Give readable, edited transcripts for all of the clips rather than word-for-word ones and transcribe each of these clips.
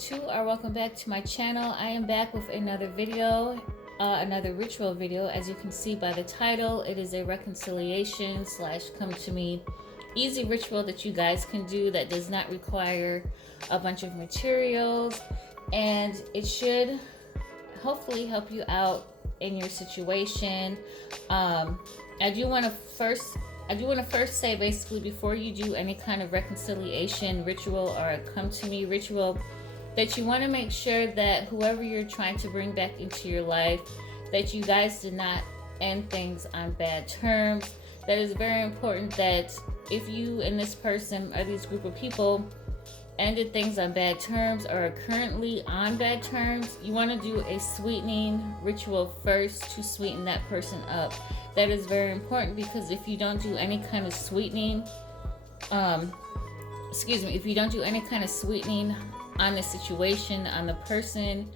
to or welcome back to my channel. I am back with another video, another ritual video. As you can see by the title, it is a reconciliation / come to me easy ritual that you guys can do that does not require a bunch of materials, and it should hopefully help you out in your situation. I do want to first say, basically, before you do any kind of reconciliation ritual or a come to me ritual, that you want to make sure that whoever you're trying to bring back into your life, that you guys did not end things on bad terms. That is very important, that if you and this person or this group of people ended things on bad terms or are currently on bad terms, you want to do a sweetening ritual first to sweeten that person up. That is very important, because if you don't do any kind of sweetening, if you don't do any kind of sweetening on the situation, on the person,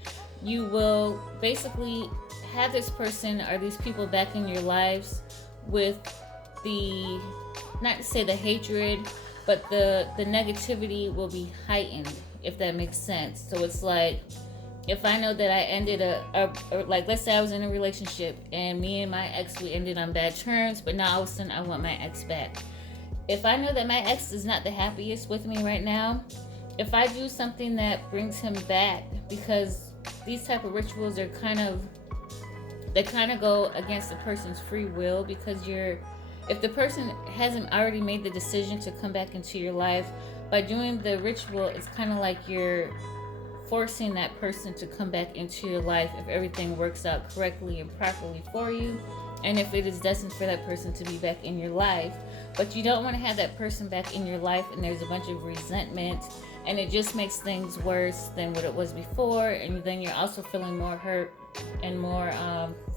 you will basically have this person or these people back in your lives with the, not to say the hatred, but the negativity will be heightened, if that makes sense. So it's like, if I know that I ended like, let's say I was in a relationship and me and my ex, we ended on bad terms, but now all of a sudden I want my ex back. If I know that my ex is not the happiest with me right now, if I do something that brings him back, because these type of rituals are they kind of go against the person's free will, because if the person hasn't already made the decision to come back into your life, by doing the ritual, it's kind of like you're forcing that person to come back into your life if everything works out correctly and properly for you, and if it is destined for that person to be back in your life. But you don't want to have that person back in your life and there's a bunch of resentment, and it just makes things worse than what it was before, and then you're also feeling more hurt and more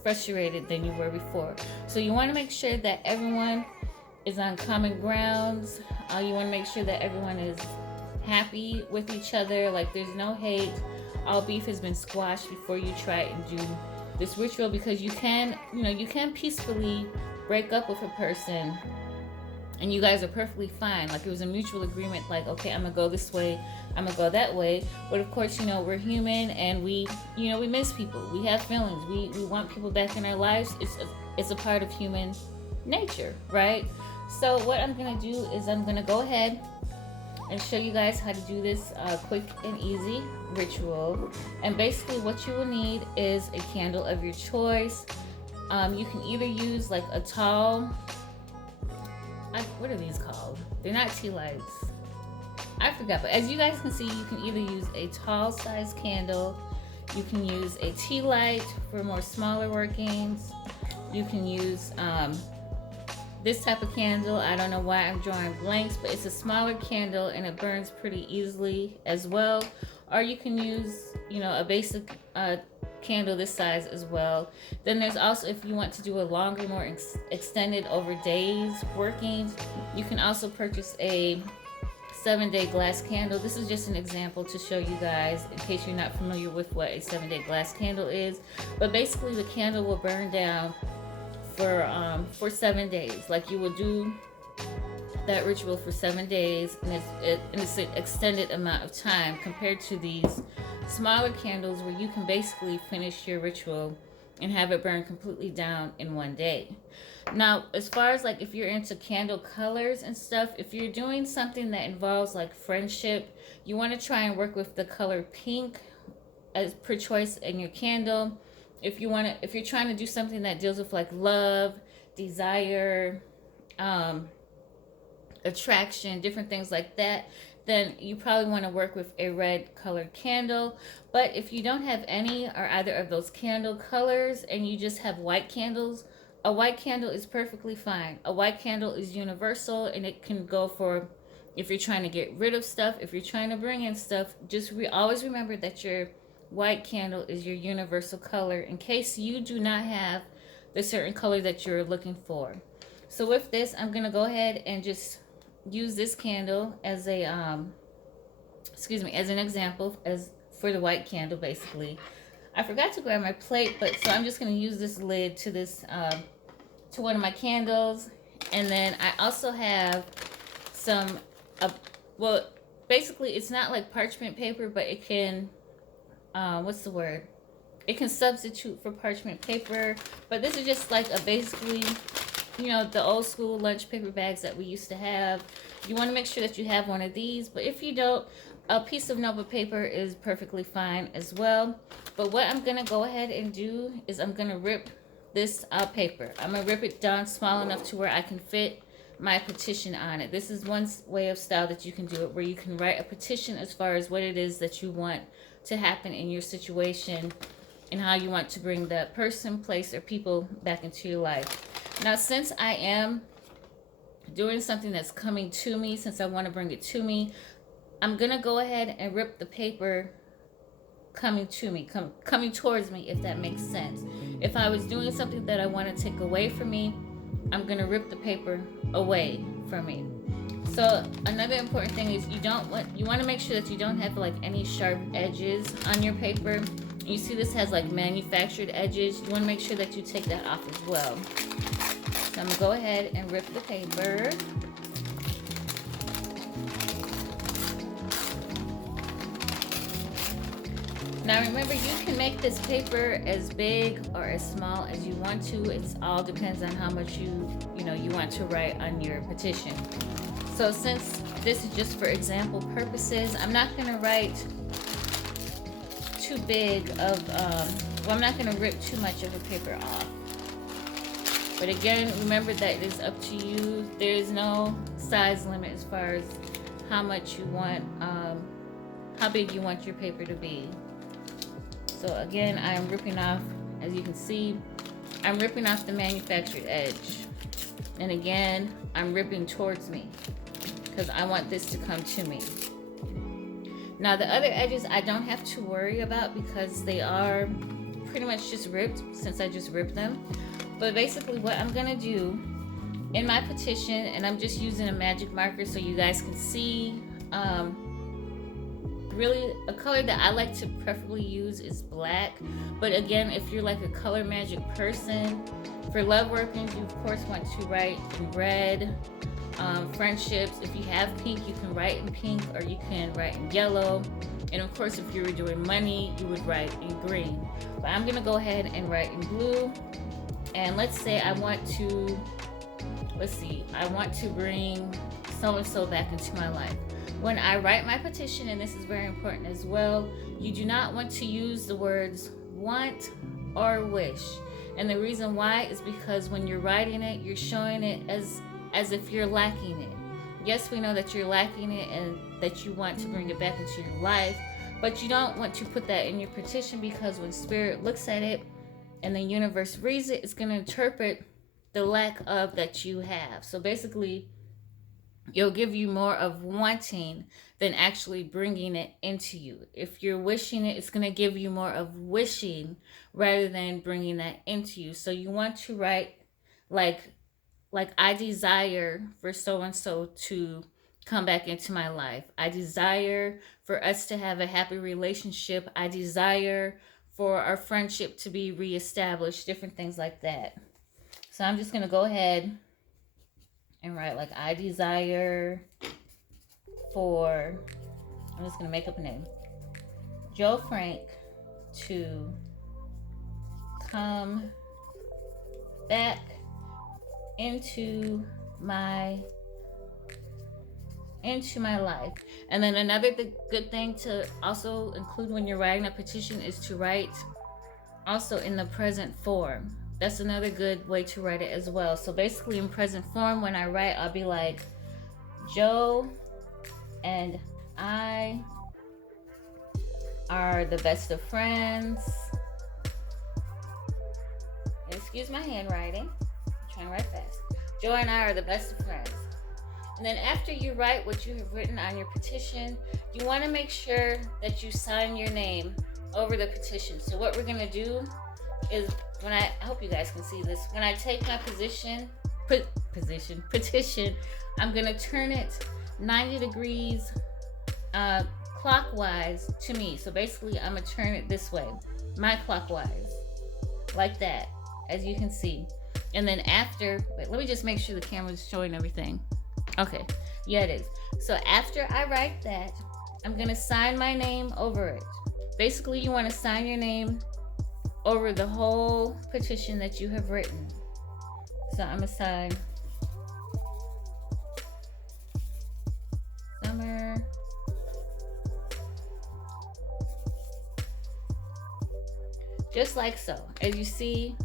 frustrated than you were before. So you want to make sure that everyone is on common grounds. You want to make sure that everyone is happy with each other, like there's no hate. All beef has been squashed before you try and do this ritual, because you can peacefully break up with a person and you guys are perfectly fine. Like, it was a mutual agreement, like, okay, I'm gonna go this way, I'm gonna go that way. But of course, we're human, and we miss people. We have feelings. We want people back in our lives. It's a part of human nature, right? So what I'm gonna do is I'm gonna go ahead and show you guys how to do this quick and easy ritual. And basically what you will need is a candle of your choice. You can either use like a tall, what are these called? They're not tea lights. I forgot, but as you guys can see, you can either use a tall size candle, you can use a tea light for more smaller workings, you can use this type of candle. I don't know why I'm drawing blanks, but it's a smaller candle and it burns pretty easily as well. Or you can use, a basic candle this size as well. Then there's also, if you want to do a longer, more extended over days workings, you can also purchase a 7-day glass candle. This is just an example to show you guys, in case you're not familiar with what a 7-day glass candle is. But basically the candle will burn down for 7 days. Like, you will do that ritual for 7 days, and it's an extended amount of time compared to these smaller candles, where you can basically finish your ritual and have it burn completely down in 1 day. Now, as far as like if you're into candle colors and stuff, if you're doing something that involves like friendship, you want to try and work with the color pink as per choice in your candle. If you're trying to do something that deals with like love, desire, attraction, different things like that, then you probably want to work with a red colored candle. But if you don't have any or either of those candle colors and you just have white candles, a white candle is perfectly fine. A white candle is universal, and it can go for if you're trying to get rid of stuff, if you're trying to bring in stuff. Just always remember that your white candle is your universal color, in case you do not have the certain color that you're looking for. So with this, I'm going to go ahead and just use this candle as a as an example, as for the white candle. Basically, I forgot to grab my plate, but so I'm just going to use this lid to this to one of my candles. And then I also have some well, basically, it's not like parchment paper, but it can, what's the word? It can substitute for parchment paper. But this is just like a basically, you know, the old school lunch paper bags that we used to have. You want to make sure that you have one of these. But if you don't, a piece of notebook paper is perfectly fine as well. But what I'm going to go ahead and do is I'm going to rip this paper. I'm going to rip it down small enough to where I can fit my petition on it. This is one way of style that you can do it, where you can write a petition as far as what it is that you want to happen in your situation and how you want to bring that person, place, or people back into your life. Now, since I am doing something that's coming to me, since I want to bring it to me, I'm going to go ahead and rip the paper coming to me, coming towards me, if that makes sense. If I was doing something that I want to take away from me, I'm going to rip the paper away from me. So another important thing is you want to make sure that you don't have like any sharp edges on your paper. You see this has like manufactured edges. You want to make sure that you take that off as well. So I'm going to go ahead and rip the paper. Now remember, you can make this paper as big or as small as you want to. It all depends on how much you want to write on your petition. So since this is just for example purposes, I'm not going to write too big of, I'm not going to rip too much of the paper off. But again, remember that it is up to you. There is no size limit as far as how much you want, how big you want your paper to be. So again, I'm ripping off, as you can see, I'm ripping off the manufactured edge. And again, I'm ripping towards me because I want this to come to me. Now the other edges I don't have to worry about because they are pretty much just ripped since I just ripped them. But basically what I'm gonna do in my petition, and I'm just using a magic marker so you guys can see, really a color that I like to preferably use is black. But again, if you're like a color magic person, for love working, you of course want to write in red. Friendships, if you have pink, you can write in pink, or you can write in yellow. And of course, if you were doing money, you would write in green. But I'm gonna go ahead and write in blue. And let's say I want to bring so-and-so back into my life. When I write my petition, and this is very important as well, you do not want to use the words want or wish. And the reason why is because when you're writing it, you're showing it as if you're lacking it. Yes, we know that you're lacking it and that you want to bring it back into your life, but you don't want to put that in your petition, because when Spirit looks at it and the universe reads it, it's going to interpret the lack of that you have. So basically, it'll give you more of wanting than actually bringing it into you. If you're wishing it, it's going to give you more of wishing rather than bringing that into you. So you want to write like I desire for so-and-so to come back into my life. I desire for us to have a happy relationship. I desire for our friendship to be reestablished, different things like that. So I'm just going to go ahead and write like I desire for, I'm just going to make up a name, Joe Frank to come back into my life. And then another good thing to also include when you're writing a petition is to write also in the present form. That's another good way to write it as well. So basically in present form, when I write, I'll be like, Joe and I are the best of friends. Excuse my handwriting. I'm trying to write fast. Joe and I are the best of friends. And then after you write what you have written on your petition, you want to make sure that you sign your name over the petition. So what we're going to do is, I hope you guys can see this, when I take my petition, I'm going to turn it 90 degrees clockwise to me. So basically, I'm going to turn it this way, my clockwise, like that, as you can see. And then after, wait, let me just make sure the camera's showing everything. Okay, yeah, it is. So after I write that, I'm going to sign my name over it. Basically, you want to sign your name over the whole petition that you have written. So I'm going to sign Summer. Just like so. As you see,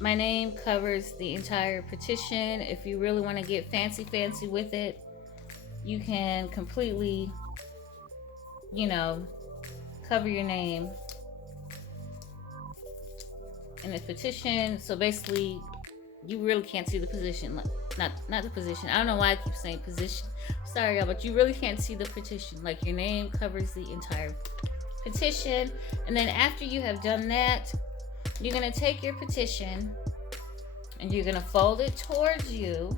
my name covers the entire petition. If you really want to get fancy with it, you can completely, cover your name in the petition. So basically, you really can't see the position. Not the position. I don't know why I keep saying position. Sorry, y'all, but you really can't see the petition. Like, your name covers the entire petition. And then after you have done that, you're going to take your petition and you're going to fold it towards you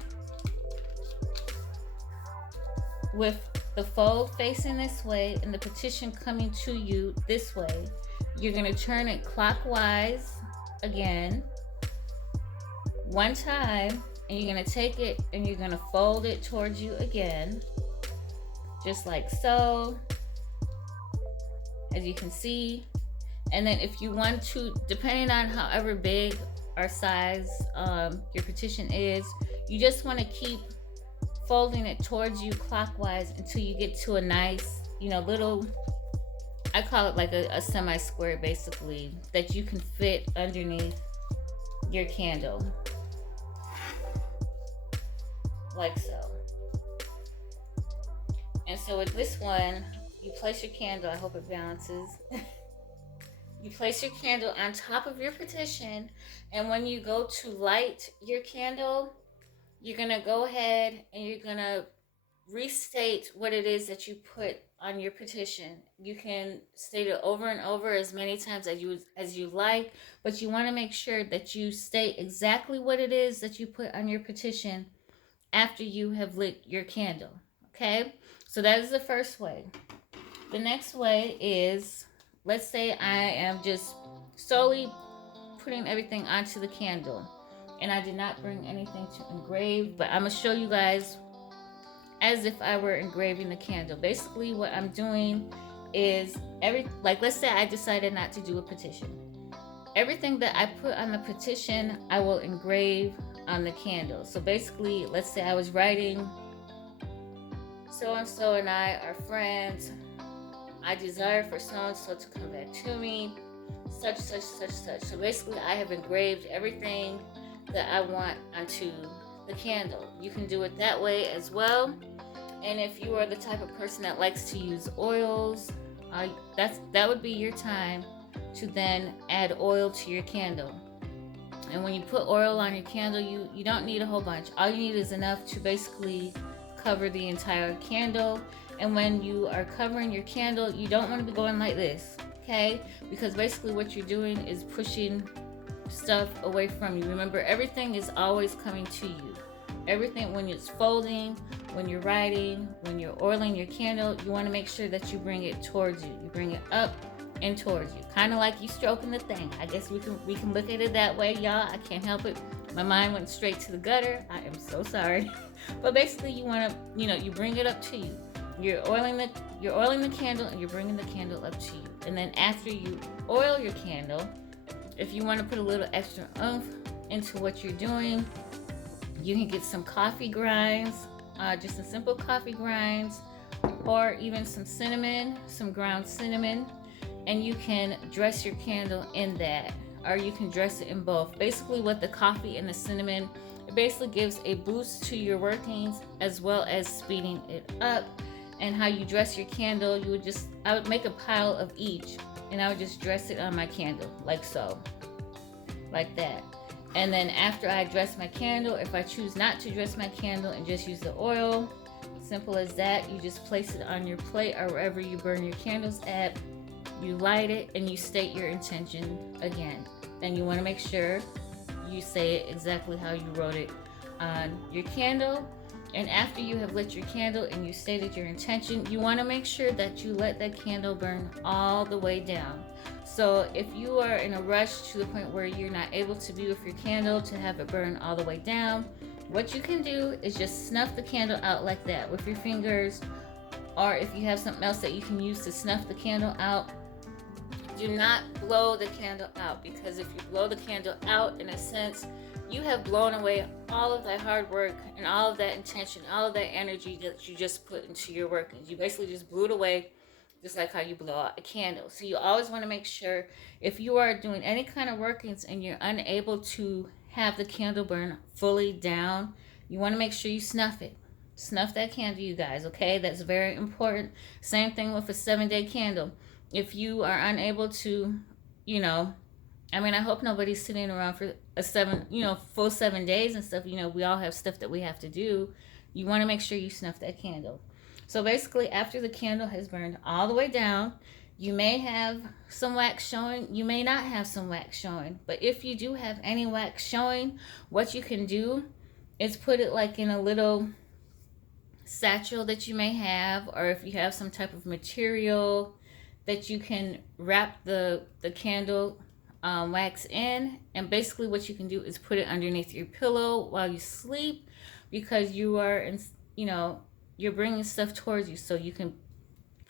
with the fold facing this way and the petition coming to you this way. You're going to turn it clockwise again one time, and you're going to take it and you're going to fold it towards you again, just like so, as you can see. And then if you want to, depending on however big or size your petition is, you just want to keep folding it towards you clockwise until you get to a nice, little, I call it like a semi-square, basically, that you can fit underneath your candle, like so. And so with this one, you place your candle, I hope it balances. You place your candle on top of your petition, and when you go to light your candle, you're going to go ahead and you're going to restate what it is that you put on your petition. You can state it over and over as many times as you like, but you want to make sure that you state exactly what it is that you put on your petition after you have lit your candle. Okay? So that is the first way. The next way is, let's say I am just solely putting everything onto the candle, and I did not bring anything to engrave, but I'm going to show you guys as if I were engraving the candle. Basically, what I'm doing is, let's say I decided not to do a petition. Everything that I put on the petition, I will engrave on the candle. So basically, let's say I was writing, so-and-so and I are friends. I desire for so-and-so to come back to me, such. So basically, I have engraved everything that I want onto the candle. You can do it that way as well. And if you are the type of person that likes to use oils, that would be your time to then add oil to your candle. And when you put oil on your candle, you don't need a whole bunch. All you need is enough to basically cover the entire candle. And when you are covering your candle, you don't want to be going like this, okay? Because basically what you're doing is pushing stuff away from you. Remember, everything is always coming to you. Everything, when it's folding, when you're writing, when you're oiling your candle, you want to make sure that you bring it towards you. You bring it up and towards you, kind of like you stroking the thing. I guess we can look at it that way, y'all. I can't help it. My mind went straight to the gutter. I am so sorry. But basically, you want to, you bring it up to you. You're oiling the candle, and you're bringing the candle up to you. And then after you oil your candle, if you want to put a little extra oomph into what you're doing, you can get some coffee grinds, just some simple coffee grinds, or even some cinnamon, some ground cinnamon, and you can dress your candle in that, or you can dress it in both. Basically, with the coffee and the cinnamon, it basically gives a boost to your workings as well as speeding it up. And how you dress your candle, I would make a pile of each, and I would just dress it on my candle, like so, like that. And then after I dress my candle, if I choose not to dress my candle and just use the oil, simple as that, you just place it on your plate or wherever you burn your candles at, you light it, and you state your intention again. Then you want to make sure you say it exactly how you wrote it on your candle. And after you have lit your candle and you stated your intention, you want to make sure that you let that candle burn all the way down. So if you are in a rush to the point where you're not able to be with your candle to have it burn all the way down, what you can do is just snuff the candle out like that with your fingers, or if you have something else that you can use to snuff the candle out. Do not blow the candle out, because if you blow the candle out, in a sense, you have blown away all of that hard work and all of that intention, all of that energy that you just put into your workings. You basically just blew it away, just like how you blow out a candle. So you always want to make sure, if you are doing any kind of workings and you're unable to have the candle burn fully down, you want to make sure you snuff it. Snuff that candle, you guys, okay? That's very important. Same thing with a 7-day candle. If you are unable to, I hope nobody's sitting around for a full 7 days and stuff. We all have stuff that we have to do. You want to make sure you snuff that candle. So basically, after the candle has burned all the way down, you may have some wax showing, you may not have some wax showing. But if you do have any wax showing, what you can do is put it like in a little satchel that you may have, or if you have some type of material that you can wrap the candle wax in. And basically what you can do is put it underneath your pillow while you sleep, because you are you're bringing stuff towards you. So you can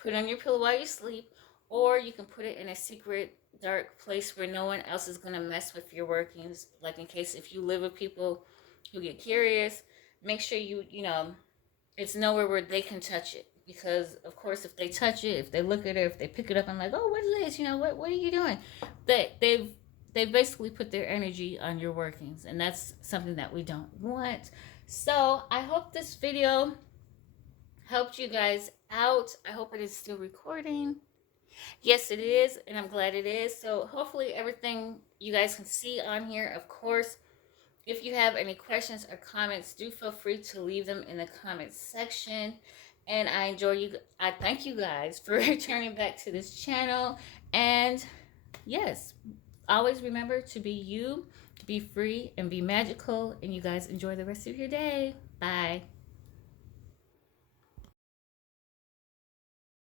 put it on your pillow while you sleep, or you can put it in a secret dark place where no one else is going to mess with your workings. Like in case if you live with people who get curious, make sure it's nowhere where they can touch it. Because of course, if they touch it, if they look at it, if they pick it up and like, oh, what is this? What are you doing? They've basically put their energy on your workings, and that's something that we don't want. So I hope this video helped you guys out. I hope it is still recording. Yes, it is, and I'm glad it is. So hopefully everything you guys can see on here. Of course, if you have any questions or comments, do feel free to leave them in the comments section. And I thank you guys for returning back to this channel. And yes, always remember to be you, be free, and be magical. And you guys enjoy the rest of your day. Bye.